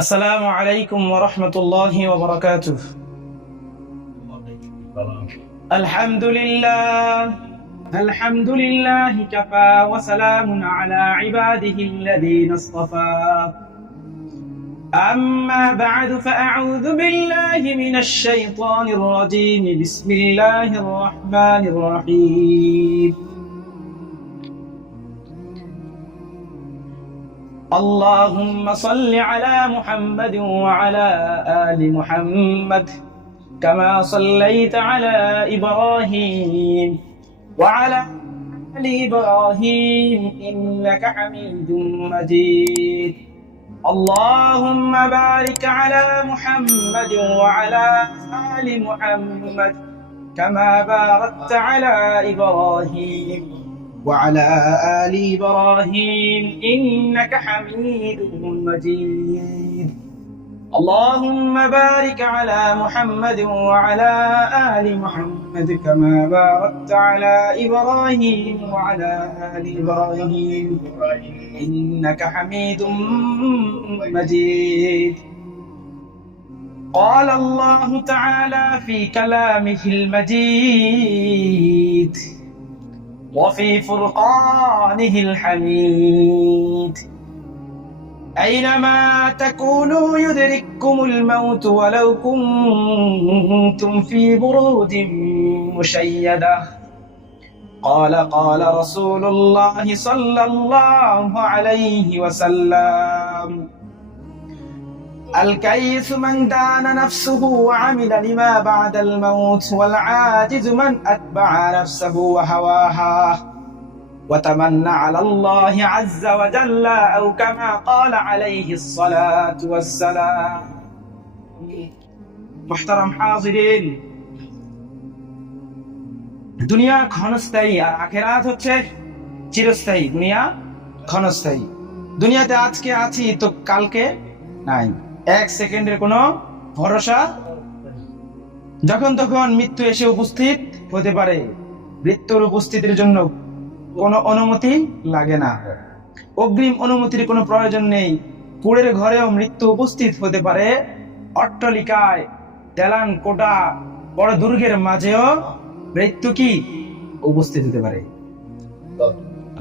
আসসালামু আলাইকুম ওয়া রাহমাতুল্লাহি ওয়া বারাকাতুহু। আলহামদুলিল্লাহি কাফা ওয়া সালামুন আলা ইবাদিহিল্লাযীনা ইসতাফা। আম্মা বা'দু ফাআউযু বিল্লাহি মিনাশ শাইতানির রাজীম। বিসমিল্লাহির রাহমানির রাহিম। اللهم صل على محمد وعلى آل محمد كما صليت على إبراهيم وعلى آل إبراهيم إنك حميد مجيد. اللهم بارك على محمد وعلى آل محمد كما باركت على إبراهيم وعلى آل إبراهيم إنك حميد مجيد. اللهم بارك على محمد وعلى آل محمد كما باركت على إبراهيم وعلى آل إبراهيم إنك حميد مجيد. قال الله تعالى في كلامه المجيد وفي فرقانه الحميد: أينما تكونوا يدرككم الموت ولو كنتم في بروج مشيدة. قال رسول الله صلى الله عليه وسلم: الكيس من دان نفسه وعمل لما بعد الموت، والعاجز من أتبع نفسه وهواها وتمنى على الله عز وجل، أو كما قال عليه الصلاة والسلام. محترم حاضرين، দুনিয়া ক্ষণস্থায়ী আর আখিরাত হচ্ছে চিরস্থায়ী। দুনিয়া ক্ষণস্থায়ী। দুনিয়াতে আজকে আছি তো কালকে নাই। এক সেকেন্ডের কোনো ভরসা। যখন তখন মৃত্যু এসে উপস্থিত হতে পারে। মৃত্যুর উপস্থিতির জন্য কোনো অনুমতি লাগে না, অগ্রিম অনুমতির কোনো প্রয়োজন নেই। কুড়ের ঘরেও মৃত্যু উপস্থিত হতে পারে, অট্টালিকায়, দেলান কোটা, বড় দুর্গের মাঝেও মৃত্যু কি উপস্থিত হতে পারে।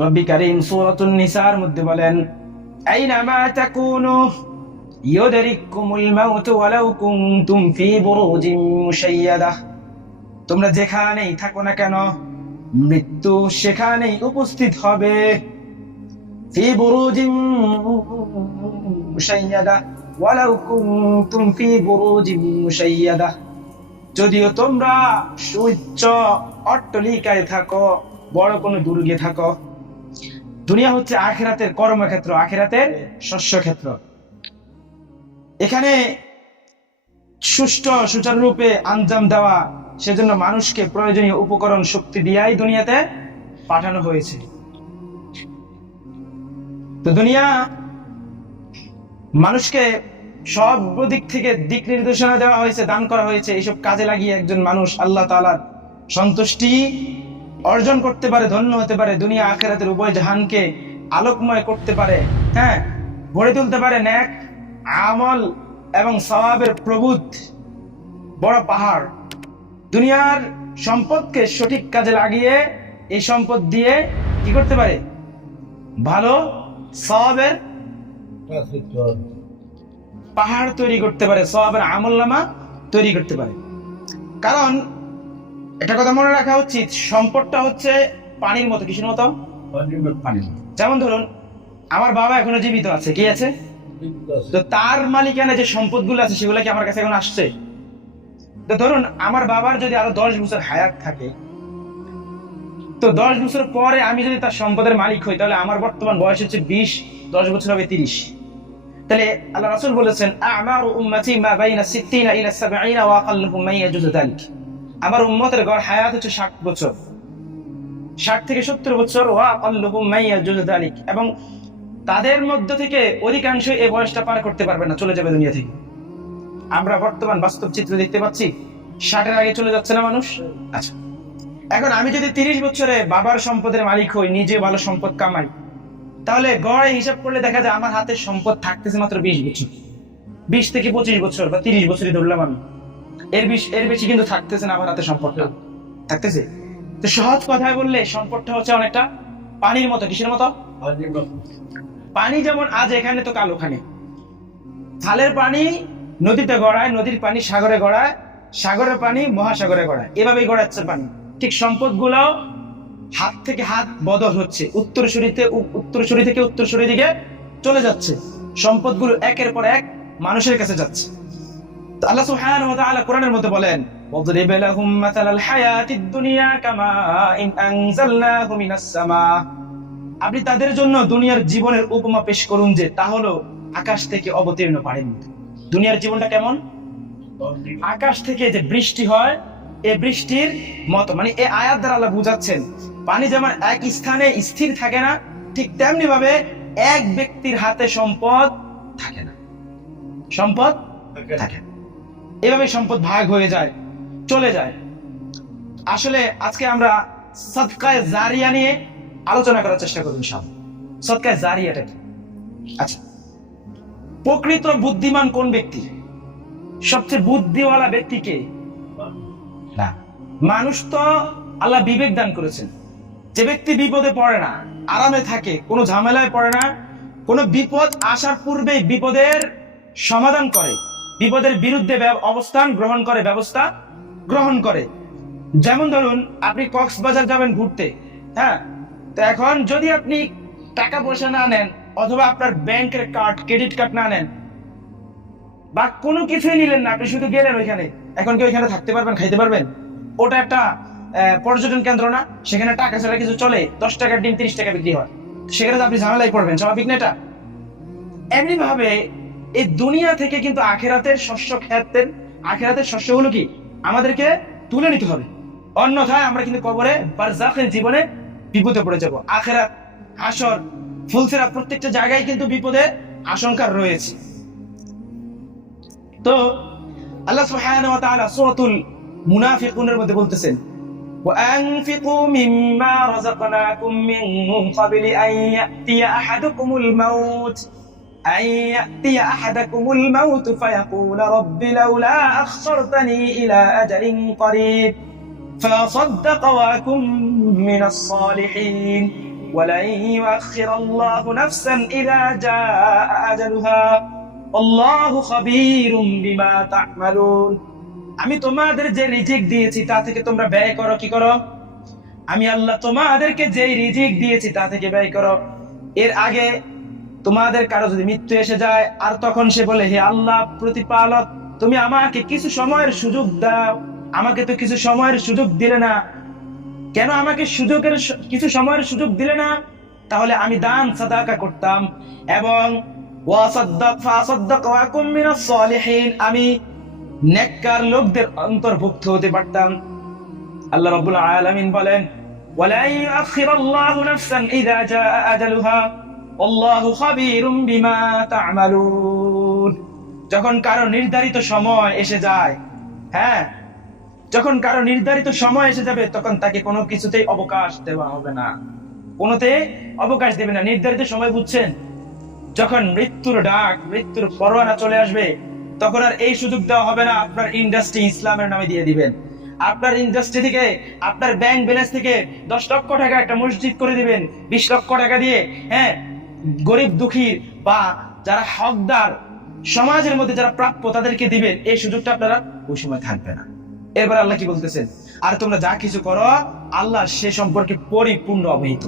রব্বি কারীম সূরাতুন নিসার মধ্যে বলেন: আইনামা তাকুনু ইউদরিকুমুল মাউত ওয়ালাউ কুনতুম ফি বুরুজিন মুশাইয়াদাহ। তোমরা যেখানেই থাকো না কেন মৃত্যু সেখানেই উপস্থিত হবে। ফি বুরুজিন মুশাইয়াদাহ ওয়ালাউ কুনতুম ফি বুরুজিন মুশাইয়াদাহ। যদিও তোমরা সুউচ্চ অট্টালিকায় থাকো, বড় কোনো দুর্গে থাকো। দুনিয়া হচ্ছে আখিরাতের কর্মক্ষেত্র, আখিরাতের শস্যক্ষেত্র। এখানে সুচারুরূপে আঞ্জাম দেওয়া, সেজন্য মানুষকে প্রয়োজনীয় উপকরণ শক্তি দিয়াই দুনিয়াতে পাঠানো হয়েছে। তো দুনিয়া মানুষকে সব দিক থেকে দিক নির্দেশনা দেওয়া হয়েছে, দান করা হয়েছে। এইসব কাজে লাগিয়ে একজন মানুষ আল্লাহ তাআলার সন্তুষ্টি অর্জন করতে পারে, ধন্য হতে পারে, দুনিয়া আখিরাতের উভয় জাহানকে আলোকময় করতে পারে, হ্যাঁ, গড়ে তুলতে পারে নেক আমল এবং সওয়াবের প্রভূত বড় পাহাড়। দুনিয়ার সম্পদকে সঠিক কাজে লাগিয়ে এই সম্পদ দিয়ে কি করতে পারে? ভালো সওয়াবের পাহাড় তৈরি করতে পারে, সওয়াবের আমলনামা তৈরি করতে পারে। কারণ একটা কথা মনে রাখা উচিত, সম্পদটা হচ্ছে পানির মতো। কিসের মতো? পানির মতো। যেমন ধরুন, আমার বাবা এখনো জীবিত আছে, কি আছে? তো তার মালিকানা যে সম্পদগুলো আছে সেগুলো কি আমার কাছে এখন আসছে? তো ধরুন, আমার বাবার যদি আরো 10 বছর হায়াত থাকে, তো 10 বছর পরে আমি যদি তার সম্পদের মালিক হই, তাহলে আমার বর্তমান বয়স হচ্ছে 20, 10 বছর হবে 30। তাহলে আল্লাহ রাসূল বলেছেন, আমারু উম্মতি মা বাইনা 60 ইলা 70 ওয়া আকাল্লুহুম মান ইয়াজুযু যালিক। আমার উম্মতের গড় হায়াত হচ্ছে 60 বছর, 60 থেকে 70 বছর। ওয়া আকাল্লুহুম মান ইয়াজুযু যালিক, এবং তাদের মধ্য থেকে অধিকাংশ এই বয়সটা পার করতে পারবে না, চলে যাবে দুনিয়া থেকে। আমরা বর্তমান বাস্তব চিত্র দেখতে পাচ্ছি, 60-এর আগে চলে যাচ্ছে না মানুষ। আচ্ছা, এখন আমি যদি 30 বছরে বাবার সম্পদের মালিক হই, নিজে ভালো সম্পদ কামাই, তাহলে গড়ে হিসাব করলে দেখা যায় আমার হাতে সম্পদ থাকতেছে মাত্র 20 বছর। 20 থেকে 25 বছর বা 30 বছরই ধরলাম আমি, এর বেশি কিন্তু থাকতেছে না আমার হাতে সম্পদটা, থাকতেছে। তো সহজ কথায় বললে সম্পদটা হচ্ছে অনেকটা পানির মতো। কিসের মতো? পানি যেমন আজ এখানে তো কাল ওখানে, খালের পানি নদীতে গড়ায়, নদীর পানি সাগরে গড়ায়, সাগরের পানি মহাসাগরে গড়ায়, এভাবেই গড়াচ্ছে পানি। ঠিক সম্পদগুলো হাত থেকে হাত বদল হচ্ছে, উত্তরসূরি থেকে উত্তরসূরি দিকে চলে যাচ্ছে। সম্পদগুলো একের পর এক মানুষের কাছে যাচ্ছে। তো আল্লাহ সুবহানাহু ওয়া তাআলা কোরআনের মধ্যে বলেন, ওয়াদরিব লাহুম মাসালাল হায়াতিদ দুনিয়া কামাইন আনজালনাহু মিনাস সামা। আপনি তাদের জন্য দুনিয়ার জীবনের উপমা পেশ করুন, যে তা হলো আকাশ থেকে অবতীর্ণ পানির মতো। দুনিয়ার জীবনটা কেমন? আকাশ থেকে যে বৃষ্টি হয় এই বৃষ্টির মতো। মানে এই আয়াত দ্বারা আল্লাহ বুঝাচ্ছেন, পানি যেমন এক স্থানে স্থির থাকে না, ঠিক তেমনি ভাবে এক ব্যক্তির হাতে সম্পদ থাকে না, সম্পদ থাকে না। এভাবে সম্পদ ভাগ হয়ে যায়, চলে যায়। আসলে আজকে আমরা সাদকায়ে জারিয়া নিয়ে আলোচনা করার চেষ্টা করব ইনশাআল্লাহ। সাদকায়ে জারিয়াটা কি? আচ্ছা, প্রকৃত বুদ্ধিমান কোন ব্যক্তি? সবচেয়ে বুদ্ধিওয়ালা ব্যক্তি কে? না, মানুষ তো আল্লাহ বিবেক দান করেছেন। যে ব্যক্তি বিপদে পড়ে না, আরামে থাকে, কোনো ঝামেলায় পড়ে না, কোনো বিপদ আসার পূর্বেই বিপদের সমাধান করে, বিপদের বিরুদ্ধে অবস্থান গ্রহণ করে, ব্যবস্থা গ্রহণ করে। যেমন ধরুন আপনি কক্সবাজার যাবেন ঘুরতে, হ্যাঁ, তো এখন যদি আপনি টাকা পয়সা না নেন, অথবা আপনার ব্যাংকের কার্ড, ক্রেডিট কার্ড না নেন, বা কোনো কিছুই নিলেন না, আপনি শুধু গেলেন ওইখানে, এখন কি ওইখানে থাকতে পারবেন, খাইতে পারবেন? ওটা একটা পর্যটন কেন্দ্র না, সেখানে টাকা ছাড়া কিছু চলে? 10 টাকার ডিম 30 টাকা বিক্রি হয়, সেখানে তো আপনি ঝামেলায় পড়বেন, স্বাভাবিক না এটা? এমনি ভাবে এই দুনিয়া থেকে কিন্তু আখিরাতের শস্য খেতেন, আখিরাতের শস্যগুলো কি আমাদেরকে তুলে নিতে হবে, অন্যথায় আমরা কিন্তু কবরে বারজাখের জীবনে বিপদে পড়ে যাব। আখিরাত, হাসর, ফুলসিরাত প্রত্যেকটা জায়গায় কিন্তু বিপদের আশঙ্কা রয়েছে। তো আল্লাহ সুবহানাহু ওয়া তাআলা সূরাতুল মুনাফিকুনের মধ্যে বলতেছেন, وأنفقوا مما رزقناكم من قبل أن يأتي أحدكم الموت فيقول رب لولا أخرتني إلى أجل قريب فأصدق وأكن من الصالحين ولن يؤخر الله نفسا إذا جاء أجلها والله خبير بما تعملون। আমি তোমাদের যে রিজিক দিয়েছি তা থেকে তোমরা ব্যয় করো। কি করো? আমি আল্লাহ তোমাদেরকে যে রিজিক দিয়েছি তা থেকে ব্যয় করো। এর আগে তোমাদের কারো যদি মৃত্যু এসে যায়, আর তখন সে বলে, হে আল্লাহ প্রতিপালক, তুমি আমাকে কিছু সময়ের সুযোগ দাও, আমাকে তো কিছু সময়ের সুযোগ দিলে না, কেন আমাকে কিছু সময়ের সুযোগ দিলে না? তাহলে আমি দান সাদাকা করতাম এবং আমি নেককার লোকদের অন্তর্ভুক্ত হতে পারতাম। আল্লাহ রাব্বুল আলামিন বলেন, ওয়ালা ইউআখিরুল্লাহু নাফসান ইযা জাআ আজালুহা আল্লাহু খাবীরুম বিমা তা'মালুন। যখন কারো নির্ধারিত সময় এসে যায়, হ্যাঁ, যখন কারো নির্ধারিত সময় এসে যাবে, তখন তাকে কোনো কিছুতেই অবকাশ দেওয়া হবে না, কোনোতে অবকাশ দেবে না। নির্ধারিত সময় বুঝছেন? যখন মৃত্যুর ডাক, মৃত্যুর পরোয়ানা চলে আসবে, তখন আর এই সুযোগ দেওয়া হবে না আপনার ইন্ডাস্ট্রি ইসলামের নামে দিয়ে দিবেন, আপনার ইন্ডাস্ট্রি থেকে, আপনার ব্যাংক ব্যালেন্স থেকে 10 লক্ষ টাকা একটা মসজিদ করে দিবেন, 20 লক্ষ টাকা দিয়ে, হ্যাঁ, গরিব দুঃখীর বা যারা হকদার, সমাজের মধ্যে যারা প্রাপ্য তাদেরকে দিবেন। এই সুযোগটা আপনারা ওই সময় থাকবে না। এরপর আল্লাহ কি বলতেছেন? আর তোমরা যা কিছু করো আল্লাহ সে সম্পর্কে পরিপূর্ণ অবহিত।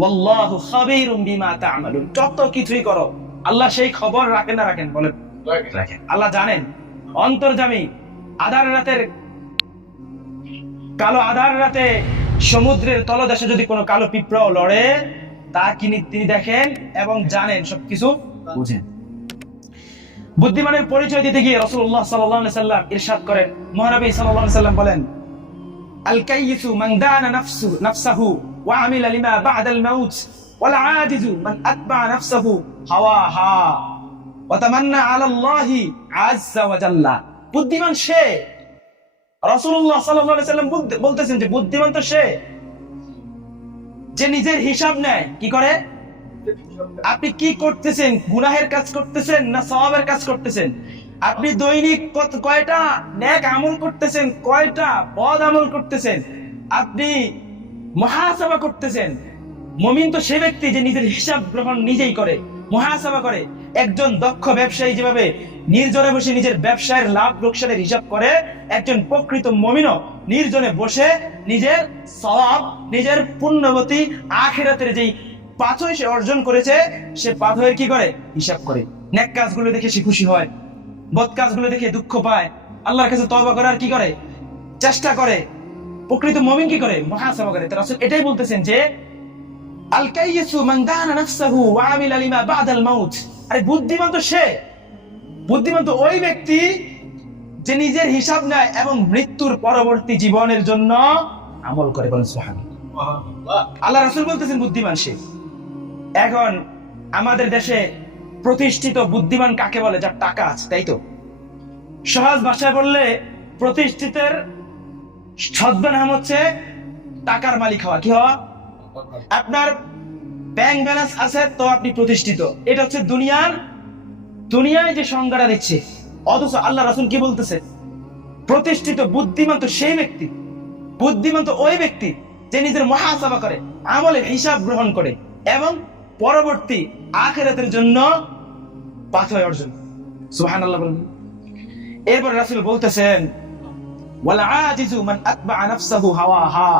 ওয়াল্লাহু খাবীরুম বিমা তা'মালুন। যত কিছুই করো আল্লাহ সেই খবর রাখেন না রাখেন? বলেন রাখেন। আল্লাহ জানেন, অন্তর্যামী। কালো আধার রাতে সমুদ্রের তলদেশে যদি কোনো কালো পিঁপড়াও লড়ে, তা তিনি দেখেন এবং জানেন, সবকিছু বুঝেন। বুদ্ধিমানের পরিচয় দিতে গিয়ে রাসূলুল্লাহ সাল্লাল্লাহু আলাইহি সাল্লাম ইরশাদ করেন, মহানবী সাল্লাল্লাহু আলাইহি সাল্লাম বলেন, আল কাইয়িসু মান দানা নাফসাহু ওয়া আমিলা লিমা বা'দাল মাউত ওয়াল আজিজু মান আতবা'a নাফসাহু হাওয়াহা ওয়া তামান্না আলা আল্লাহি আযজা ওয়া জাল্লা। বুদ্ধিমান সে, রাসূলুল্লাহ সাল্লাল্লাহু আলাইহি সাল্লাম বলতেছেন যে বুদ্ধিমান তো সে যে নিজের হিসাব নেয়, কি করে? আপনি কি করতেছেন? গুনাহের কাজ করতেছেন না সওয়াবের কাজ করতেছেন? আপনি দৈনিক কয়টা নেক আমল করতেছেন, কয়টা বদ আমল করতেছেন? আপনি মুহাসাবা করতেছেন। মুমিন তো সে ব্যক্তি যে নিজের হিসাব গ্রহণ নিজেই করে, মুহাসাবা করে। একজন দক্ষ ব্যবসায়ী যেভাবে নির্জনে বসে নিজের ব্যবসায়ের লাভ লোকসানের হিসাব করে, একজন প্রকৃত মুমিনও নির্জনে বসে নিজের সওয়াব, নিজের পুণ্যবতী আখিরাতের যেই পাথর সে অর্জন করেছে, সে পাথরের কি করে? হিসাব করে। নেক কাজগুলো দেখে সে খুশি হয়, বদ কাজগুলো দেখে দুঃখ পায়, আল্লাহর কাছে তওবা করার কি করে? চেষ্টা করে। প্রকৃত মুমিন কি করে? মুহাসাবা করে। রাসূল এটাই বলতেছেন যে আল কাইয়িসু মান দানা নাফসাহু ওয়া আমিলা লিমা বাদাল মাউত। আরে বুদ্ধিমান তো সে, বুদ্ধিমান তো ওই ব্যক্তি যে নিজের হিসাব নেয় এবং মৃত্যুর পরবর্তী জীবনের জন্য আমল করে। বলেন সুবহানাল্লাহ। আল্লাহ রাসূল বলতেছেন বুদ্ধিমান সে। এখন আমাদের দেশে প্রতিষ্ঠিত বুদ্ধিমান কাকে বলে? যার টাকা আছে, তাই তো? সহজ ভাষায় বললে প্রতিষ্ঠিতের ছদ্মনাম হচ্ছে টাকার মালিক হওয়া। কি হওয়া? আপনার ব্যাংক ব্যালেন্স আছে তো আপনি প্রতিষ্ঠিত। এটা হচ্ছে দুনিয়ায় যে সংজ্ঞাটা দিচ্ছে। অথচ আল্লাহ রাসূল কি বলতেছে? প্রতিষ্ঠিত বুদ্ধিমান তো সেই ব্যক্তি, বুদ্ধিমান তো ওই ব্যক্তি যে নিজের মুহাসাবা করে, আমলের হিসাব গ্রহণ করে এবং পরবর্তী আখিরাতের জন্য পাথর অর্জন। সুবহানাল্লাহ বলুন। এরপর রাসূল বলতেছেন ওয়াল আজিজু মান আতবা'a নাফসাহু হাওয়াহা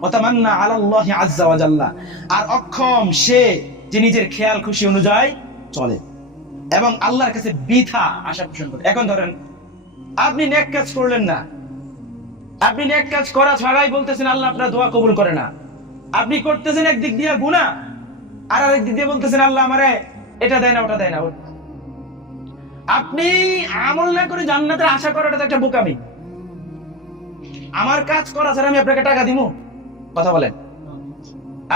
ওয়া তামান্না আলা আল্লাহি আযজা ওয়া জাল্লা। আর অক্ষম সে যে নিজের খেয়াল খুশি অনুযায়ী চলে এবং আল্লাহর কাছে বৃথা আশা পোষণ করে। এখন ধরেন আপনি নেক কাজ করলেন না, আপনি নেক কাজ করা ছাড়াই বলতেছেন আল্লাহ আপনার দোয়া কবুল করে না। আপনি করতেছেন একদিক দিয়ে গুনাহ, আর আরেক দিক দিয়ে বলতেছেন আল্লাহ আমারে এটা দেয় না, ওটা দেয় না। আপনি আমল না করে জান্নাতের আশা করাটা তো একটা বোকামি। আমার কাজ করা ছাড়া আমি আপনাকে টাকা দিব? কথা বলেন।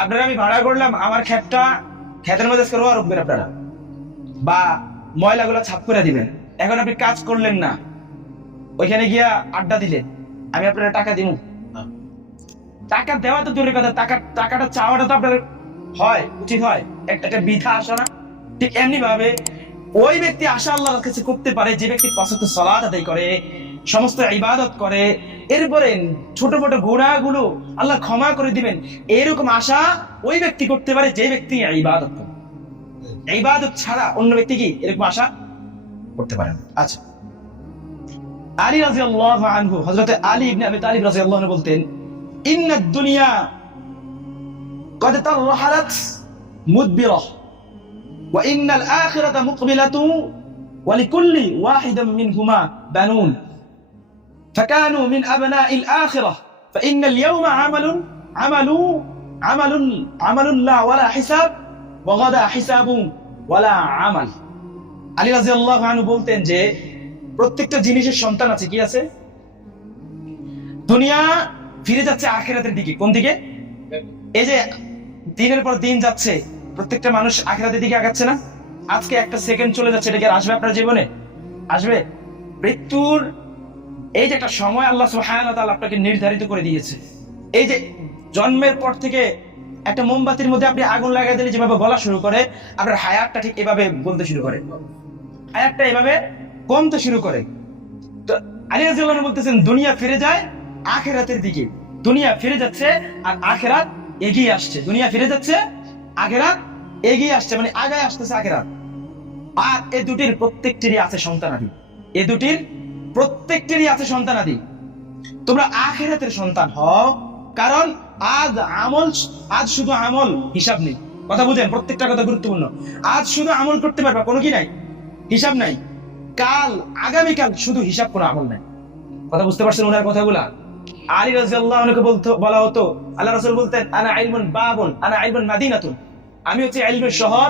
আপনারা আমি ভাড়া করলাম, আমার ক্ষেতের মধ্যে করবো রুখবেন আপনারা, বা ময়লাগুলো ছাপ করে দিবেন। এখন আপনি কাজ করলেন না, ওইখানে গিয়া আড্ডা দিলেন, আমি আপনারা টাকা দিব? টাকা দেওয়া তো দূরের কথা, টাকাটা চাওয়াটা তো আপনার হয়, উচিত হয়। একটা বৃথা আশা না? ঠিক এমনি ভাবে ওই ব্যক্তি আশা আল্লাহর কাছে করতে পারে যে ব্যক্তি ৫ ওয়াক্ত সালাত আদায় করে, সমস্ত ইবাদত করে, এরপরে ছোট ছোট গুনাহগুলো আল্লাহ ক্ষমা করে দিবেন, এরকম আশা ওই ব্যক্তি করতে পারে যে ব্যক্তি ইবাদত করে। ইবাদত ছাড়া অন্য ব্যক্তি কি এরকম আশা করতে পারে না। আচ্ছা, আলী রাদিয়াল্লাহু আনহু, হযরত আলী ইবনে আবি তালিব রাদিয়াল্লাহু আনহু বলতেন ইন্নাদ দুনিয়া قد ترحلت مدبرة وإن الآخرة مقبلة ولكل واحد منهما بنون فكانوا من أبناء الآخرة فإن اليوم عمل لا ولا حساب وغدا حساب ولا عمل। আলী রাদিয়াল্লাহু আনহু বলতেন যে প্রত্যেকটা জিনিসের সন্তান আছে। কি আছে? দুনিয়া ফিরে যাচ্ছে আখিরাতের দিকে। কোন দিকে? এই যে দিনের পর দিন যাচ্ছে, প্রত্যেকটা মানুষ আখিরাতের দিকে আগাচ্ছে না? আজকে একটা সেকেন্ড চলে যাচ্ছে, এটা কি আসবে আপনার জীবনে? আসবে? মৃত্যুর এই যে একটা সময় আল্লাহ সুবহানাহু ওয়া তাআলা আপনাকে নির্ধারিত করে দিয়েছে। এই যে জন্মের পর থেকে একটা মোমবাতির মধ্যে আপনি আগুন লাগাই দিলে যেভাবে গলা শুরু করে, আপনার হায়াতটা ঠিক এভাবে বলতে শুরু করে, হায়াতটা এভাবে কমতে শুরু করে। তো আলী রাদিয়াল্লাহু আনহু বলতেছেন দুনিয়া ফিরে যায় আখিরাতের দিকে। দুনিয়া ফিরে যাচ্ছে আর আখিরাত এগিয়ে আসছে। দুনিয়া ফিরে যাচ্ছে, আখিরাত এগিয়ে আসছে, মানে আগায় আসতেছে আখিরাত। আর এই দুটির প্রত্যেকটিরই আছে সন্তানাদি। এই দুটির প্রত্যেকটিরই আছে সন্তানাদি। তোমরা আখিরাতের সন্তান হও, কারণ আজ শুধু আমল, হিসাব নেই। কথা বুঝেন, প্রত্যেকটা কথা গুরুত্বপূর্ণ। আজ শুধু আমল করতে পারবা, কোনো কি নাই, হিসাব নাই। আগামীকাল শুধু হিসাব, কোনো আমল নাই। কথা বুঝতে পারছেন ওনার কথাগুলা? আলী রাদিয়াল্লাহু আনহুকে বলা হতো, আল্লাহ রাসূল বলতেন আনা ইলমুন বাবুন আনা ইলমুন মাদিনাতুন, আমি হচ্ছে ইলমের শহর,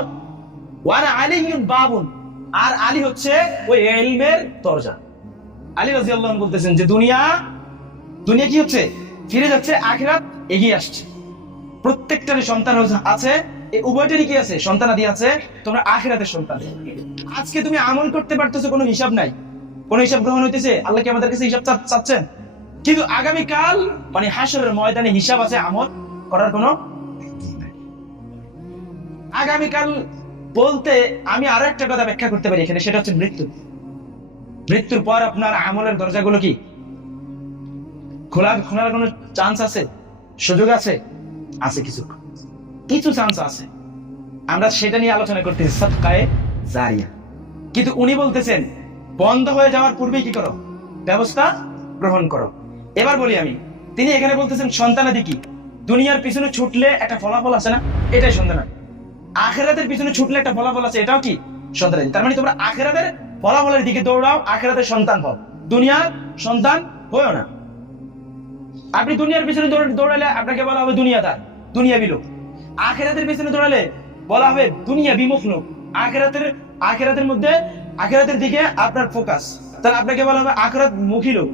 ওয়া আনা আলিয়ুন বাবুন, আর আলী হচ্ছে ওই ইলমের দরজা। আলী রাদিয়াল্লাহু আনহু বলতেছেন যে দুনিয়া কি হচ্ছে? ফিরে যাচ্ছে, আখিরাত এগিয়ে আসছে। প্রত্যেকটারই সন্তান আছে, এই উভয়টারই কি আছে? সন্তানাদি আছে। তোমরা আখিরাতের সন্তান। আজকে তুমি আমল করতে পারতেছো, কোনো হিসাব নাই, কোনো হিসাব গ্রহণ হইতেছে? আল্লাহ কি আমাদের কাছে হিসাব চাচ্ছেন? কিন্তু আগামীকাল মানে হাশরের ময়দানে হিসাব আছে, আমল করার কোনো। আগামীকাল বলতে আমি আরো একটা কথা ব্যাখ্যা করতে পারি এখানে, সেটা হচ্ছে মৃত্যু। মৃত্যুর পর আপনার আমলের দরজাগুলো কি খোলার কোনো চান্স আছে, সুযোগ আছে? আছে, কিছু কিছু চান্স আছে। আমরা সেটা নিয়ে আলোচনা করতেছি, সাদকায়ে জারিয়া। কিন্তু উনি বলতেছেন বন্ধ হয়ে যাওয়ার পূর্বে কি করো, ব্যবস্থা গ্রহণ করো। এবার বলি আমি, তিনি এখানে বলতেছেন সন্তানাদি কি? দুনিয়ার পিছনে ছুটলে একটা ফলাফল আছে না, এটাই সন্তানাদি। আখিরাতের পিছনে ছুটলে একটা ফলাফল আছে, এটাও কি সন্তানাদি। তার মানে তোমরা আখিরাতের ফলাফলের দিকে দৌড়াও, আখিরাতের সন্তান হও, দুনিয়ার সন্তান হয়েও না। আপনি দুনিয়ার পিছনে দৌড়ালে আপনাকে বলা হবে দুনিয়াদার, দুনিয়াবি লোক। আখিরাতের পিছনে দৌড়ালে বলা হবে দুনিয়া বিমুখ লোক। আখিরাতের মধ্যে, আখিরাতের দিকে আপনার ফোকাস, তাহলে আপনাকে বলা হবে আখিরাত মুখী লোক।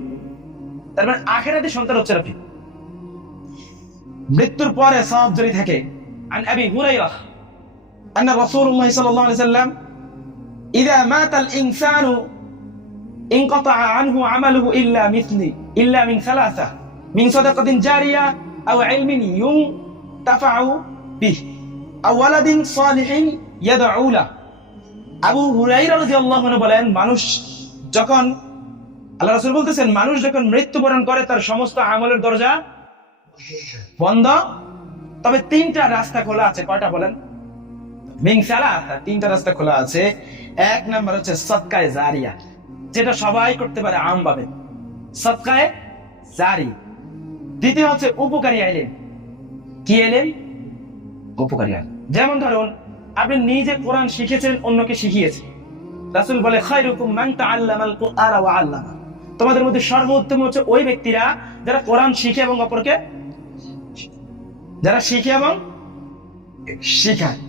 তার মানে আখিরাতের সন্তান হচ্ছে আপনি। মৃত্যুর পরে সওয়াব জারি থাকে। আন আবি হুরায়রা আন্না রাসূলুল্লাহ সাল্লাল্লাহু আলাইহি ওয়াসাল্লাম ইযা মাতাল ইনসানু ইনকাতাআ আনহু আমালুহু ইল্লা মিন সালাসা মিন সাদাকাতিন জারিয়া আও ইলমিন ইউনতাফাউ বিহি আও ওয়ালাদিন সালিহিন ইয়াদউ লাহু। আবু হুরায়রা রাদিয়াল্লাহু আনহু বলেন, মানুষ যখন, আল্লাহ রাসূল বলতেছেন, মানুষ যখন মৃত্যুবরণ করে তার সমস্ত আমলের দরজা বন্ধ, তবে তিনটা রাস্তা খোলা আছে। কয়টা বলেন? মিন সালাসা, তিনটা রাস্তা খোলা আছে। এক নাম্বার হচ্ছে সাদকায়ে জারিয়া, যেটা সবাই করতে পারে আমভাবে, সাদকায়ে জারি। দ্বিতীয় হচ্ছে উপকারী ইলম। কি ইলম? উপকারী ইলম। যেমন ধরুন আপনি নিজে কোরআন শিখেছেন, অন্যকে শিখিয়েছেন। রাসূল বলে খায়রুকুম মান তাআল্লামাল কুরআনা ওয়া আল্লামা, তোমাদের মধ্যে সর্বোত্তম হচ্ছে ওই ব্যক্তিরা যারা কোরআন শিখে এবং অপরকে শিখায়।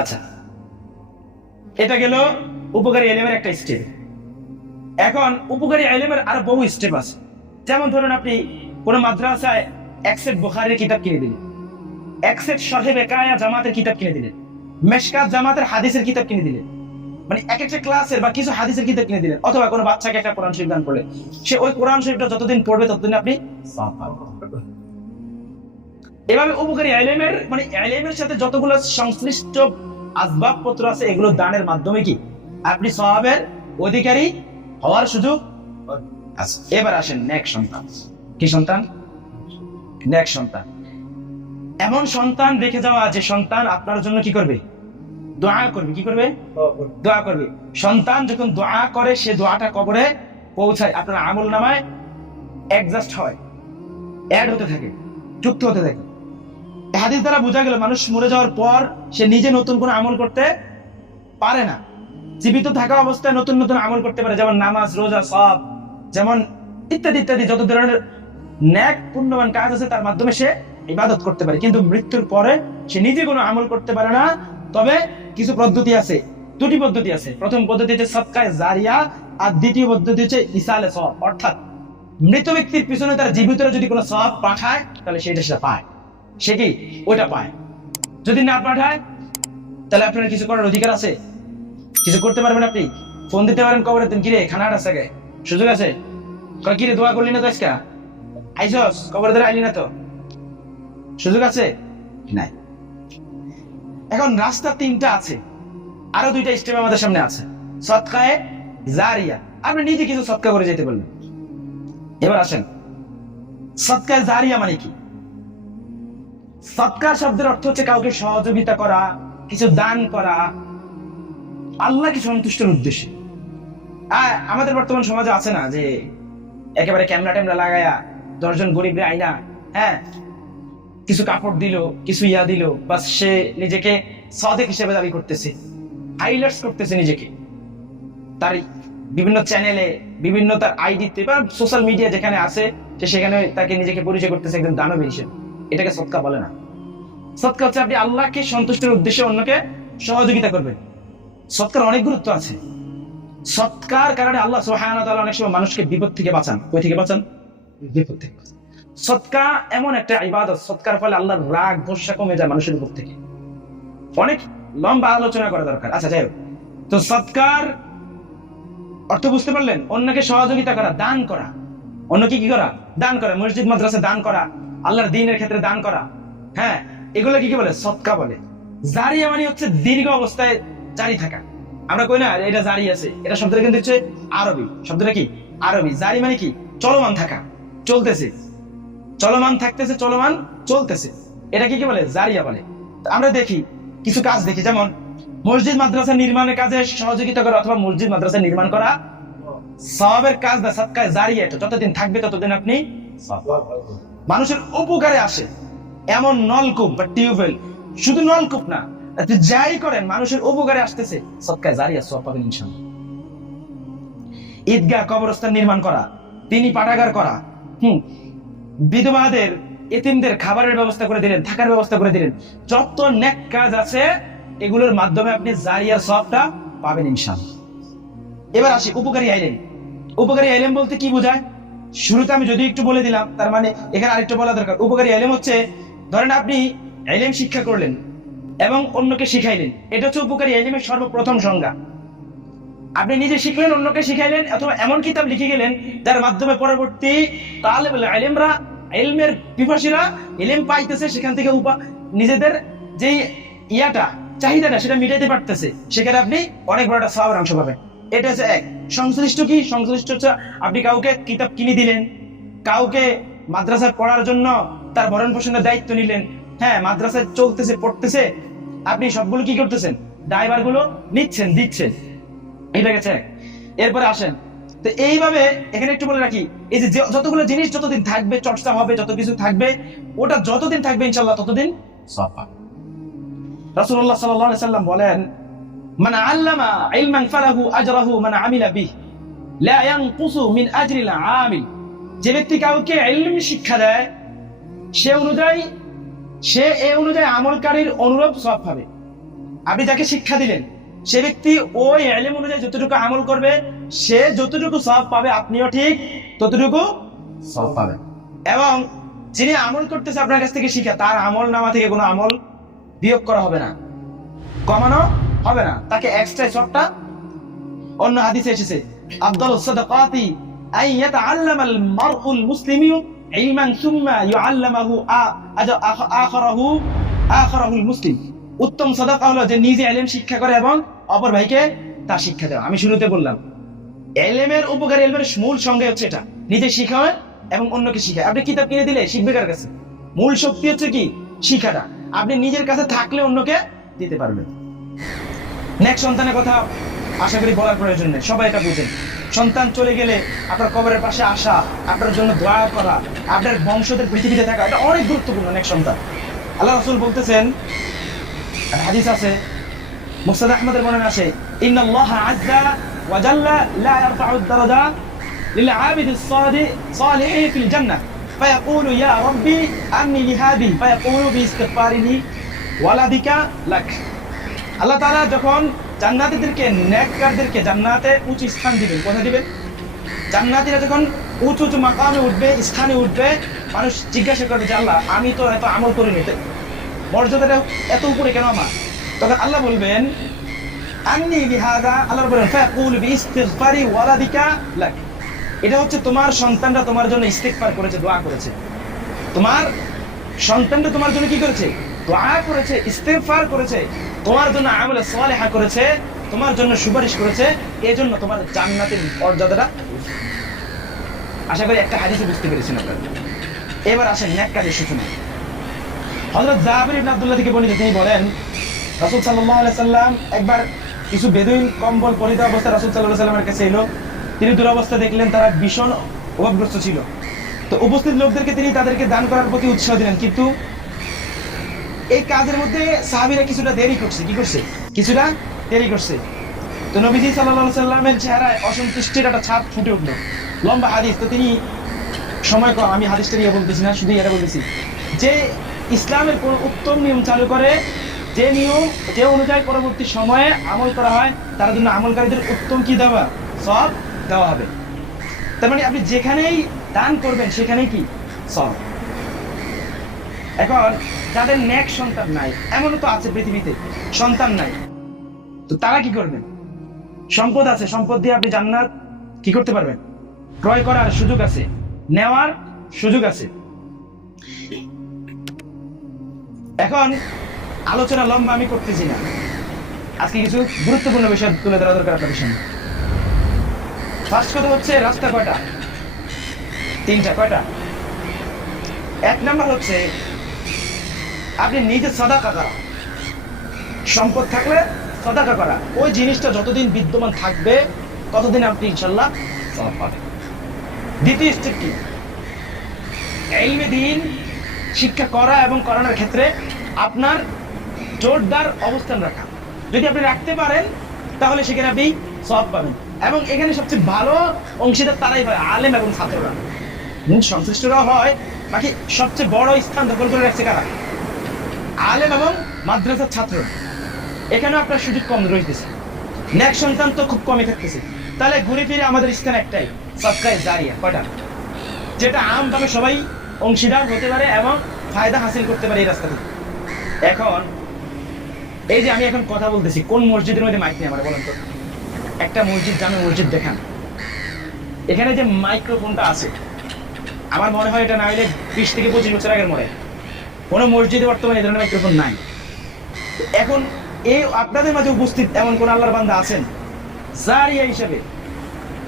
আচ্ছা, এটা গেল উপকারী ইলমের একটা স্টেপ। এখন উপকারী ইলমের আরো বহু স্টেপ আছে। যেমন ধরুন আপনি কোন মাদ্রাসায় এক সেট বুখারীর কিতাব কিনে দিলেন, এক সেট শরহে বেকায়া জামাতের কিতাব কিনে দিলেন, মেশকাত জামাতের হাদিসের কিতাব কিনে দিলেন, মানে এক একটা ক্লাসের বা কিছু হাদিসের কিতাব কিনে দিলেন। অথবা কোনো বাচ্চাকে একটা কোরআন শরীফ দান করলে সে ওই কোরআন শরীফটা যতদিন পড়বে ততদিন আপনি এভাবে উপকারী ইলমের, মানে ইলমের সাথে যতগুলো সংশ্লিষ্ট আসবাবপত্র আছে এগুলো দানের মাধ্যমে কি আপনি সওয়াবের অধিকারী হওয়ার সুযোগ আছে। এবার আসেন নেক সন্তান। কি সন্তান? নেক সন্তান। এমন সন্তান রেখে যাওয়া যে সন্তান আপনার জন্য কি করবে? দোয়া করবে। কি করবে? দোয়া করবে। সন্তান যখন দোয়া করে সে দোয়াটা কবরে পৌঁছায়, আপনার আমল নামায় অ্যাডজাস্ট হয়, অ্যাড হতে থাকে, যুক্ত হতে থাকে। হাদিস দ্বারা বোঝা গেল মানুষ মরে যাওয়ার পর সে নিজে নতুন কোনো আমল করতে পারে না। জীবিত থাকা অবস্থায় নতুন নতুন আমল করতে পারে, যেমন নামাজ, রোজা, সওয়াব, যেমন ইত্যাদি ইত্যাদি যত ধরনের নেক পুণ্যবান কাজ আছে তার মাধ্যমে সে ইবাদত করতে পারে। কিন্তু মৃত্যুর পরে সে নিজে কোনো আমল করতে পারে না। তবে কিছু পদ্ধতি আছে, দুটি পদ্ধতি আছে। প্রথম পদ্ধতি হচ্ছে সাদকায়ে জারিয়া, আর দ্বিতীয় পদ্ধতি হচ্ছে ইসালে সওয়াব, অর্থাৎ মৃত ব্যক্তির পিছনে তার জীবিতরা যদি কোনো সওয়াব পাঠায় তাহলে সেটা পায়, সে কি ওইটা পায়। যদি না পাঠায় তাহলে আপনার কিছু করার অধিকার আছে, কিছু করতে পারবেন। আপনি ফোন দিতে পারেন কবরের দিন, কিরে খানাটা আছে, সুযোগ আছে? কিরে দোয়া করলি না তো আজকে, আইসস কবর ধরে আইলি না তো, সুযোগ আছে? নাই। এখন রাস্তা তিনটা আছে, আরো দুইটা স্টেপ আমাদের সামনে আছে। সাদকায়ে জারিয়া, আপনি নিজে কিছু সদকা করে যেতে বললেন। এবার আসেন সাদকায়ে জারিয়া মানে কি? সাদকা শব্দের অর্থ হচ্ছে কাউকে সহযোগিতা করা, কিছু দান করা আল্লাহকে সন্তুষ্টের উদ্দেশ্যে। আমাদের বর্তমান সমাজে আছে না যে একেবারে ক্যামেরা ট্যামেরা লাগায়া 10 জন গরিব আইনা, হ্যাঁ, কিছু কাপড় দিল, কিছু ইয়া দিল, বাস সে নিজেকে সাদেক হিসেবে দাবি করতেছে, হাইলাইটস করতেছে নিজেকে তার বিভিন্ন চ্যানেলে, বিভিন্ন তার আইডিতে বা সোশ্যাল মিডিয়া যেখানে আছে সে সেখানে তাকে নিজেকে পরিচয় করতেছে একদম দানবী হিসেবে। এটাকে সদকা বলে না। সদকা হচ্ছে আপনি আল্লাহকে সন্তুষ্টের উদ্দেশ্যে অন্যকে সহযোগিতা করবেন। সদকার অনেক গুরুত্ব আছে। সৎকার কারণে আল্লাহ সুবহানাহু ওয়া তাআলা অনেক সময় মানুষকে বিপদ থেকে বাঁচান। কই থেকে বাঁচান? বিপদ থেকে। সদকা এমন একটা ইবাদত, সদকার ফলে আল্লাহর রাগ গোসা কমে যায় মানুষের উপর থেকে। অনেক লম্বা আলোচনা করা দরকার। আচ্ছা যাই হোক, তো সদকার অর্থ বুঝতে পারলেন? অন্যকে সহযোগিতা করা, দান করা। অন্যকে কি করা? দান করা। মসজিদ মাদ্রাসা দান করা, আল্লাহর দ্বীনের ক্ষেত্রে দান করা, হ্যাঁ, এগুলো কি বলে? সদকা বলে। জারিয়া মানে হচ্ছে দীর্ঘ অবস্থায় জারি থাকা। আমরা কই না এটা জারি আছে, এটা শব্দটা কিন্তু হচ্ছে আরবি। শব্দটা কি? আরবি। জারি মানে কি? চলমান থাকা, চলতেছে, চলমান থাকতেছে, চলমান চলতেছে, এটা কি বলে? জারিয়া বলে। আমরা দেখি কিছু কাজ দেখি, যেমন মসজিদ মাদ্রাসা নির্মাণের কাজে সহযোগিতা করা অথবা মসজিদ মাদ্রাসা নির্মাণ করা সওয়াবের কাজ না, সাদকায়ে জারিয়া। এটা যতদিন থাকবে ততদিন আপনি মানুষের উপকারে আসে এমন নলকূপ বা টিউবওয়েল, শুধু নলকূপ না, আপনি যাই করেন মানুষের উপকারে আসতেছে, সাদকায়ে জারিয়া সওয়াব পাবেন ইনশাআল্লাহ। ঈদগাহ, কবরস্থান নির্মাণ করা, তিনি পাঠাগার করা, বিধবাদের, এতিমদের খাবারের ব্যবস্থা করে দিলেন, থাকার ব্যবস্থা করে দিলেন, যত নেক কাজ আছে এগুলোর মাধ্যমে আপনি জারিয়ার সওয়াবটা পাবেন ইনশাআল্লাহ। এবার আসি উপকারী ইলম। উপকারী ইলম বলতে কি বোঝায়? শুরুতে আমি যদি একটু বলে দিলাম, তার মানে এখানে আরেকটু বলা দরকার। উপকারী ইলম হচ্ছে, ধরেন আপনি ইলম শিক্ষা করলেন এবং অন্যকে শিখাইলেন, এটা হচ্ছে উপকারী ইলমের সর্বপ্রথম সংজ্ঞা। আপনি নিজে শিখলেন, অন্যকে শিখাইলেন, অথবা এমন কিতাব লিখে গেলেন যার মাধ্যমে পরবর্তী তালেবুল ইলমরা, ইলমের পিপাসীরা ইলম পাইতেছে, সেখান থেকে নিজেদের যে চাহিদাটা সেটা মিটাইতে পারতেছে, সেখানে আপনি অনেক বড় একটা সওয়াবের অংশ পাবেন। এটা হচ্ছে এক। সংশ্লিষ্ট কি? সংশ্লিষ্ট হচ্ছে আপনি কাউকে কিতাব কিনে দিলেন, কাউকে মাদ্রাসায় পড়ার জন্য তার ভরণ পোষণের দায়িত্ব নিলেন। হ্যাঁ, মাদ্রাসায় চলতেছে, পড়তেছে, আপনি সবগুলো কি করতেছেন? ড্রাইভার গুলো নিচ্ছেন, দিচ্ছেন। এটা গেছে। এরপরে আসেন, তো এইভাবে এখানে একটু বলে রাখি, এই যে যতগুলো জিনিস যতদিন থাকবে, চর্চা হবে, যত কিছু থাকবে, ওটা যতদিন থাকবে ইনশাআল্লাহ ততদিন সওয়াব পাবেন। রাসূলুল্লাহ সাল্লাল্লাহু আলাইহি সাল্লাম বলেন, মান আল্লামা ইলমান ফালাহু আজরাহু মান আমিলা বিহি লা ইয়ানকুসু মিন আজরিল আমিল। যে ব্যক্তি কাউকে ইলম শিক্ষা দেয়, সে এই অনুযায়ী আমলকারীর অনুরূপ সওয়াব পাবে। আপনি যাকে শিক্ষা দিলেন, সে ব্যক্তি ওই ইলম অনুযায়ী যতটুকু আমল করবে, সে যতটুকু সওয়াব পাবে, আপনিও ঠিক ততটুকু সওয়াব পাবেন। এবং যিনি আমল করতেছে আপনার কাছ থেকে শিখা, তার আমল নামা থেকে কোনো আমল বিয়োগ করা হবে না, কমানো হবে না, তাকে এক্সট্রা সওয়াবটা। অন্য হাদিসে এসেছে, আফদালুস সাদাকাতি আন ইয়াতাআল্লামাল মারউল মুসলিমু ইলমান সুম্মা ইউআল্লামাহু আখারাহুল মুসলিম। উত্তম সাদাকা হলো যে নিজে ইলম শিক্ষা করে এবং অপর ভাইকে তা শিক্ষা দেওয়া। আমি শুরুতে বললাম, ইলমের উপকারী, ইলমের মূল সংজ্ঞা হচ্ছে এটা, নিজে শিখায় এবং অন্যকে শিখায়। আপনি কিতাব কিনে দিলে শিখবে কার কাছে? মূল শক্তি হচ্ছে কি? শিখাটা। আপনি নিজের কাছে থাকলে অন্যকে দিতে পারবেন। নেক্সট সন্তানের কথা আশা করি বলার প্রয়োজন নেই, সবাই এটা বুঝেন। সন্তান চলে গেলে আপনার কবরের পাশে আসা, আপনার জন্য দোয়া করা, আপনার বংশধর পৃথিবীতে থাকা, এটা অনেক গুরুত্বপূর্ণ। নেক্সট সন্তান, আল্লাহ রাসূল বলতেছেন, হাদিস আছে, মুসনাদ আহমদের বর্ণনা আছে, ইন্নাল্লাহা আযজা ওয়া জাল্লা লা ইয়ারফা'ু আদ-দারাজা লিল 'আবিদিস সালিহি ফিল জান্নাহ ফায়াকুলু ইয়া রাব্বি আন্নি লিহাদি ফায়াকুলু বিইস্তিগফারিহি ওয়ালাদিকা লাক। আল্লাহ তাআলা যখন জান্নাতীদেরকে, নেককারদেরকে জান্নাতে উঁচু স্থান দিবেন, কোথায় দিবেন? জান্নাতীরা যখন উঁচু উঁচু মাকামে উঠবে, স্থানে উঠবে, মানুষ জিজ্ঞাসা করবে যে আল্লাহ, আমি তো এত আমল করিনি, মর্যাদাটা এত উপরে কেন আমার? তখন আল্লাহ বলবেন আন্নি লিহাদা, আল্লাহ বলবেন ফায়াকুল বিইস্তিগফারি ওয়ালাদিকা লাক। এটা হচ্ছে তোমার সন্তানরা তোমার জন্য ইস্তিগফার করেছে, দোয়া করেছে। তোমার সন্তানরা তোমার জন্য কি করেছে? দোয়া করেছে, ইস্তিগফার করেছে, তোমার জন্য আমলে সালেহা করেছে, তোমার জন্য সুপারিশ করেছে, এজন্য তোমার জান্নাতের মর্যাদাটা। আশা করি একটা হাদিসে বুঝতে পেরেছেন আপনারা। এবার আসেন নেক কাজের সূচনা। হযরত জাবির ইবনে আব্দুল্লাহ থেকে বর্ণিত, তিনি বলেন, রাসূল সাল্লাল্লাহু আলাইহি সাল্লাম একবার কিছু বেদুইন কম্বল পরিহিত অবস্থায় রাসূল সাল্লাল্লাহু আলাইহি সাল্লামের কাছে এলো। তিনি দুরবস্থা দেখলেন, তারা ভীষণ অভাবগ্রস্ত ছিল। তো উপস্থিত লোকদেরকে তিনি তাদেরকে দান করার প্রতি উৎসাহ দিলেন, কিন্তু এই কাজের মধ্যে সাহাবীরা কিছুটা দেরি করছে। কি করছে? কিছুটা দেরি করছে। তো নবীজি সাল্লাল্লাহু আলাইহি সাল্লামের চেহারায় অসন্তুষ্টির একটা ছাপ ফুটে উঠলো। লম্বা হাদিস, তো তিনি সময় কম, আমি হাদিসটা নিয়ে বলতেছি না, শুধু এটা বলতেছি যে ইসলামের কোন উত্তম নিয়ম চালু করে, যে নিয়ম যে অনুযায়ী পরবর্তী সময়ে আমল করা হয়, তার জন্য আমলকারীদের উত্তম কি দেওয়া? সওয়াব দেওয়া হবে। তার মানে আপনি যেখানেই দান করবেন সেখানেই কি? সওয়াব। এখন যাদের নেক সন্তান নাই, এমনও তো আছে পৃথিবীতে, সন্তান নাই, তো তারা কি করবেন? সম্পদ আছে, সম্পদ দিয়ে আপনি জান্নাত কি করতে পারবেন? ক্রয় করার সুযোগ আছে, নেওয়ার সুযোগ আছে। এখন আলোচনা লম্বা আমি করতেছি না, আজকে কিছু গুরুত্বপূর্ণ বিষয় তুলে ধরা দরকার আপনাদের সামনে। ফার্স্ট কথা হচ্ছে রাস্তা কয়টা? তিনটা। কয়টা? এক নাম্বার হচ্ছে আপনি নিজে সাদাকা করা, সম্পদ থাকলে সাদাকা করা। ওই জিনিসটা যতদিন বিদ্যমান থাকবে ততদিন আপনি ইনশাল্লাহ সওয়াব পাবেন। দ্বিতীয় স্টেপ কি? ইলমে দ্বীন শিক্ষা করা এবং করানোর ক্ষেত্রে আপনার জোরদার অবস্থান রাখা। যদি আপনি রাখতে পারেন তাহলে সেখানে আপনি সওয়াব পাবেন। এবং এখানে সবচেয়ে ভালো অংশীদার তারাই হয়, আলেম এবং ছাত্ররা। সংশ্লিষ্টরা হয়, বাকি সবচেয়ে বড় স্থান দখল করে রাখছে কারা? আলেম এবং মাদ্রাসার ছাত্র। এখানে আপনার সুযোগ কম রইতেছে, নেক সন্তান তো খুব কমই থাকতেছে। তাহলে ঘুরে ফিরে আমাদের স্থান একটাই, সাদকায়ে জারিয়া। কয়টা? যেটা আমভাবে সবাই অংশীদার হতে পারে এবং ফায়দা হাসিল করতে পারে এই রাস্তা থেকে। এখন এই যে আমি এখন কথা বলতেছি, কোন মসজিদের মধ্যে মাইক নেই আমার বলেন তো? একটা মসজিদ, জামে মসজিদ দেখান, এখানে যে মাইক্রোফোনটা আছে, আমার মনে হয় এটা না হলে 20 থেকে 25 বছর আগের মনে। কোনো মসজিদে বর্তমানে এই ধরনের মাইক্রোফোন নাই। এখন এই আপনাদের মাঝে উপস্থিত এমন কোন আল্লাহর বান্দা আছেন জারিয়া হিসেবে,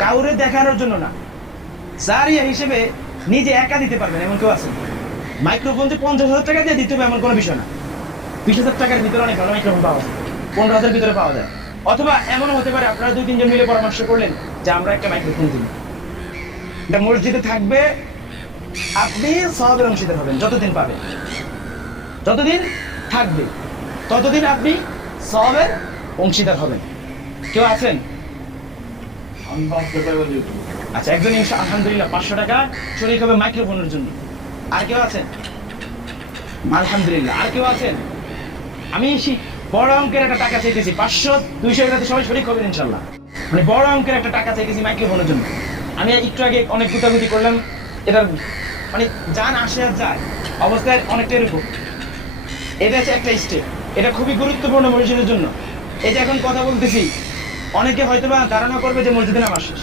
কাউরে দেখানোর জন্য না, জারিয়া হিসেবে নিজে একা দিতে পারবেন এমন কেউ আছেন? মাইক্রোফোন যে 50,000 টাকা দিয়ে দিতে হবে এমন কোনো বিষয় না। 20,000 টাকার ভিতরে অনেক ভালো মাইক্রোফোন পাওয়া যায়, 15,000 ভিতরে পাওয়া যায়। অথবা এমনও হতে পারে আপনারা 2-3 জন মিলে পরামর্শ করলেন যে আমরা একটা মাইক্রোফোন দিই, এটা মসজিদে থাকবে, আপনি সওয়াবের অংশীদার হবেন। যতদিন পাবেন, যতদিন থাকবে ততদিন আপনি সওয়াবের অংশীদার হবেন। কেউ আছেন? আচ্ছা, একজন আলহামদুলিল্লাহ 500 টাকা শরীক হবে মাইক্রোফোনের জন্য। আর কেউ আছেন? আলহামদুলিল্লাহ। আর কেউ আছেন? আমি বড় অঙ্কের একটা টাকা চাইতেছি, 500-200 টাকাতে সবাই শরীক হবেন ইনশাল্লাহ। মানে বড় অঙ্কের একটা টাকা চাইতেছি মাইক্রোফোনের জন্য। আমি একটু আগে অনেক গুতাগুতি করলাম, এটার মানে যান আসে আর যায় অবস্থায় অনেকটা এরকম। এটা হচ্ছে একটা স্টেপ, এটা খুবই গুরুত্বপূর্ণ মসজিদের জন্য। এটা এখন কথা বলতেছি, অনেকে হয়তো বা ধারণা করবে যে মসজিদে নামাজ শেষ,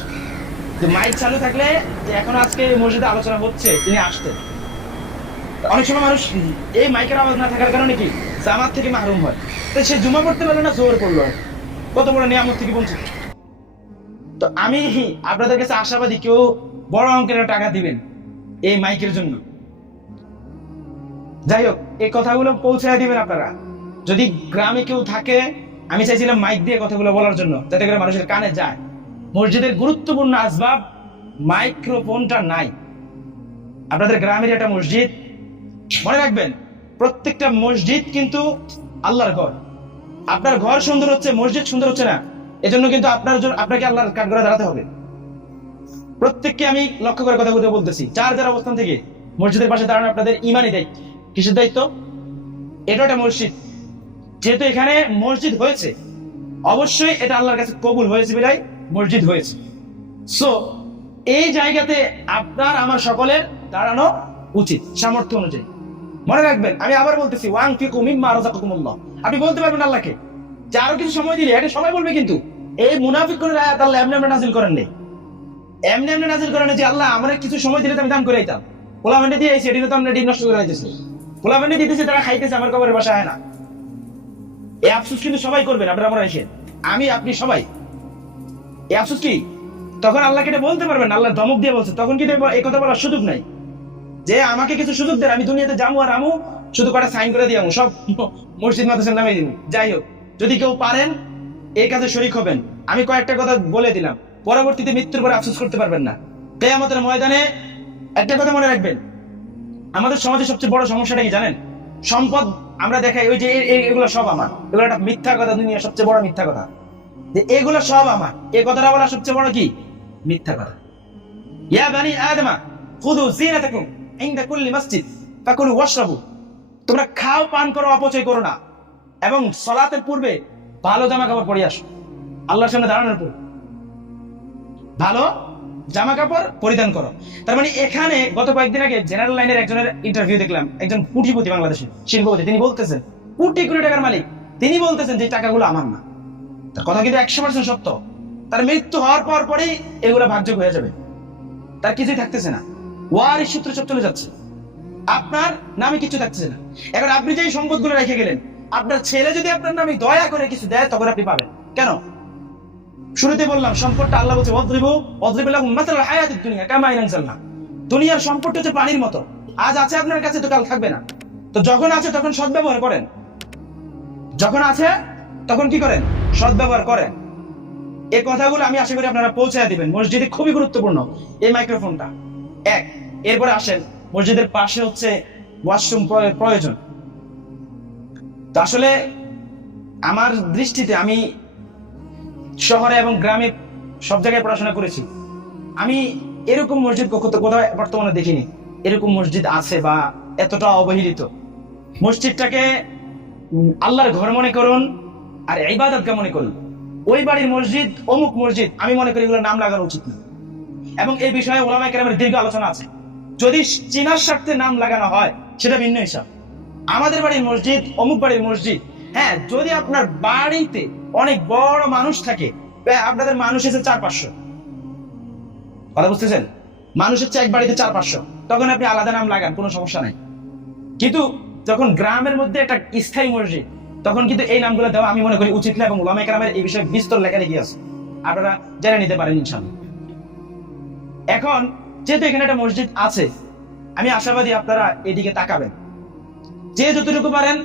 যে মাইক চালু থাকলে যে এখন আজকে মসজিদে আলোচনা হচ্ছে তিনি আসতেন। অনেক সময় মানুষ এই মাইকের আওয়াজ না থাকার কারণে কি জামাত থেকে মাহরুম হয়, তো সে জুমা পড়তে পারলো না, জোর করলো, কত বড় নিয়ামত থেকে বঞ্চিত। তো আমি আপনাদের কাছে আশাবাদী কেউ বড় অঙ্কের টাকা দিবেন এই মাইকের জন্য। যাই হোক, এই কথাগুলো পৌঁছায় দিবেন আপনারা। যদি গ্রামে কেউ থাকে, আমি চাইছিলাম মাইক দিয়ে কথাগুলো বলার জন্য, যাতে করে মানুষের কানে যায়। মসজিদের গুরুত্বপূর্ণ আসবাব মাইক্রোফোনটা নাই। আপনাদের গ্রামের একটা মসজিদ, মনে রাখবেন প্রত্যেকটা মসজিদ কিন্তু আল্লাহর ঘর। আপনার ঘর সুন্দর হচ্ছে, মসজিদ সুন্দর হচ্ছে না, এজন্য কিন্তু আপনাকে আল্লাহর কাঠগড়ায় দাঁড়াতে হবে। প্রত্যেককে আমি লক্ষ্য করে কথা বলতেছি, যার যার অবস্থান থেকে মসজিদের পাশে দাঁড়ানো আপনাদের ইমানি দায়িত্ব। কিসের দায়িত্ব? এটা একটা মসজিদ, যেহেতু এখানে মসজিদ হয়েছে, অবশ্যই এটা আল্লাহর কাছে কবুল হয়েছে বিলাই মসজিদ হয়েছে। সো এই জায়গাতে আপনার আমার সকলের দাঁড়ানো উচিত সামর্থ্য অনুযায়ী। মনে রাখবেন, আমি আবার বলতেছি, ওয়ানফিকু মিম্মা রাযাকাকুমুল্লাহ। আপনি বলতে পারবেন আল্লাহকে যে আরো কিছু সময় দিলে, এটা সবাই বলবে, কিন্তু এই মুনাফিকদের আয়াত আল্লাহ এমনি এমনি নাযিল করেন নেই। এমনি এমনি নাযিল করেন যে আল্লাহ আমার কিছু সময় দিলে আমি দান করে দিতাম, পোলামেন্টে দিয়ে এসে এটা তো আমরা ডিম নষ্ট করে দিতেছি, পোলামেন্টে দিতেছি, তারা খাইতেছে, আমার কবরের বাসা হয় না। এই আফসোস কিন্তু সবাই করবেন, আপনারা মনে রাখেন, আমি আপনি সবাই। এই আফসোস কি তখন আল্লাহকে এটা বলতে পারবেন? আল্লাহ ধমক দিয়ে বলছে, তখন কিন্তু এই কথা বলার সুযোগ নাই যে আমাকে কিছু সুযোগ দেন, আমি দুনিয়াতে যাবো আর আমু শুধু কটা সাইন করে দিয়ে সব মসজিদ মাদ্রাসার নামে দিন। যাই হোক, যদি কেউ পারেন এই কাজে শরীক হবেন। আমি কয়েকটা কথা বলে দিলাম, পরবর্তীতে মৃত্যুর পরে আফসোস করতে পারবেন না। কিয়ামতের ময়দানে একটা কথা মনে রাখবেন, আমাদের সমাজে সবচেয়ে বড় সমস্যাটা কি জানেন? সম্পদ আমরা দেখাই, ওই যে এগুলো সব আমার, এগুলো একটা মিথ্যা কথা, দুনিয়ার সবচেয়ে বড় মিথ্যা কথা, যে এগুলো সব আমার। এই কথাটা বলা সবচেয়ে বড় কি মিথ্যা কথা। ইয়া বানি আদমা খুযু যিনাতাকুম ইনদা কুল্লি মসজিদ ফাকুলু ওয়াশরাবু। তোমরা খাও, পান করো, অপচয় করো না, এবং সালাতের পূর্বে ভালো জামা কাপড় পরে আসো। আল্লাহর সামনে দাঁড়ানোর পর ভালো জামা কাপড় পরিধান করো। তার মানে এখানে গত কয়েকদিন আগে জেনারেল লাইনের একজনের ইন্টারভিউ দেখলাম, একজন কোটিপতি বাংলাদেশের শিল্পপতি, তিনি বলতেছেন, কোটি কোটি টাকার মালিক, তিনি বলতেছেন যে টাকাগুলো আমার না। তার কথা কিন্তু 100% সত্য। তার মৃত্যু হওয়ার পর পরই এগুলো ভাগযোগ হয়ে যাবে, তার কিছুই থাকতেছে না, ওয়ারিশ সূত্রে চলে যাচ্ছে, আপনার নামে কিছু থাকতেছে না। এখন আপনি যে সম্পদগুলো রেখে গেলেন, আপনার ছেলে যদি আপনার নামে দয়া করে কিছু দেয় তখন আপনি পাবেন। কেন? শুরুতে বললাম সম্পদটা আল্লাহ বলছে দুনিয়ার সম্পদটা হচ্ছে পানির মতো, আজ আছে আপনার কাছে তো কাল থাকবে না। তো যখন আছে তখন সদ্ব্যবহার করেন, যখন আছে তখন কি করেন? সদ্ব্যবহার করেন। এই কথাগুলো আমি আশা করি আপনারা পৌঁছায় দিবেন। মসজিদে খুবই গুরুত্বপূর্ণ এই মাইক্রোফোনটা। এক, এরপরে আসেন মসজিদের পাশে হচ্ছে ওয়াশরুম প্রয়োজন। তো আসলে আমার দৃষ্টিতে, আমি শহরে এবং গ্রামে সব জায়গায় পড়াশোনা করেছি, আমি এরকম মসজিদ কোথাও বর্তমানে দেখিনি। এরকম মসজিদ আছে বা এতটা অবহেলিত মসজিদটাকে আল্লাহর ঘর মনে করুন আর ইবাদতকে মনে করুন। ওই বাড়ির মসজিদ, অমুক মসজিদ, আমি মনে করি এগুলোর নাম লাগানো উচিত না। এবং এই বিষয়ে ওলামায়ে কেরামের দীর্ঘ আলোচনা আছে। যদি চিনার স্বার্থে নাম লাগানো হয় সেটা ভিন্ন হিসাব। আমাদের বাড়ির মসজিদ, অমুক বাড়ির মসজিদ। হ্যাঁ, যদি আপনার বাড়িতে অনেক বড় মানুষ থাকে, আপনাদের মানুষ এসে 400-500, কথা বুঝতেছেন? মানুষ হচ্ছে এক বাড়িতে 400-500, তখন আপনি আলাদা নাম লাগান, কোনো সমস্যা নাই। কিন্তু যখন গ্রামের মধ্যে একটা স্থায়ী মসজিদ, তখন কিন্তু এই নামগুলো দেওয়া আমি মনে করি উচিত না। এবং ওলামায়ে কেরামের এই বিষয়ে বিস্তর লেখালেখি আছে, আপনারা জেনে নিতে পারেন ইনশাআল্লাহ। এখন যেহেতু এখানে একটা মসজিদ আছে, আমি আশাবাদী আপনারা এদিকে তাকাবেন। যে যতটুকু পারেন,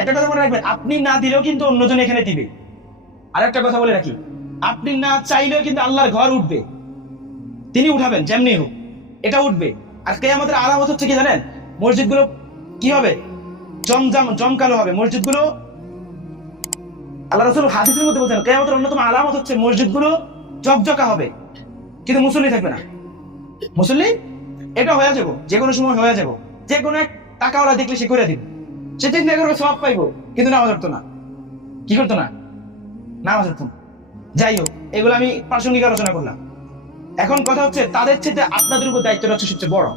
একটা কথা মনে রাখবেন, আপনি না দিলেও কিন্তু অন্যজন এখানে দিবে। আর একটা কথা বলে রাখি, আপনি না চাইলেও কিন্তু আল্লাহর ঘর উঠবে, তিনি উঠাবেন যেমনি হোক, এটা উঠবে। আর কিয়ামতের আলামত হচ্ছে কি জানেন? মসজিদগুলো কি হবে? জমকালো হবে মসজিদগুলো। আল্লাহ রাসূল হাদিসের মধ্যে বলেছেন কিয়ামতের অন্যতম আলামত হচ্ছে মসজিদগুলো জকজকা হবে, কিন্তু মুসল্লি থাকবে না। মুসল্লি এটা হয়ে যাবো, যে কোনো সময় হয়ে যাবো, যে কোনো এক টাকাওয়ালা দেখলে সে করে দিবে, সে ঠিক না করে সওয়াব পাইবো, কিন্তু নামাজ পড়তো না। কি করতো না? নামাজ পড়তো না। যাই হোক, এগুলো আমি প্রাসঙ্গিক আলোচনা করলাম। এখন কথা হচ্ছে তাদের চেয়ে আপনাদের উপর দায়িত্বটা হচ্ছে সবচেয়ে বড়।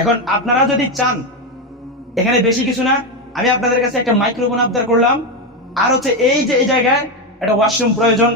এখন আপনারা যদি চান, এখানে বেশি কিছু না, আমি আপনাদের কাছে একটা মাইক্রোফোন আবদার করলাম, আর হচ্ছে এই যে এই জায়গায় একটা ওয়াশরুম প্রয়োজন।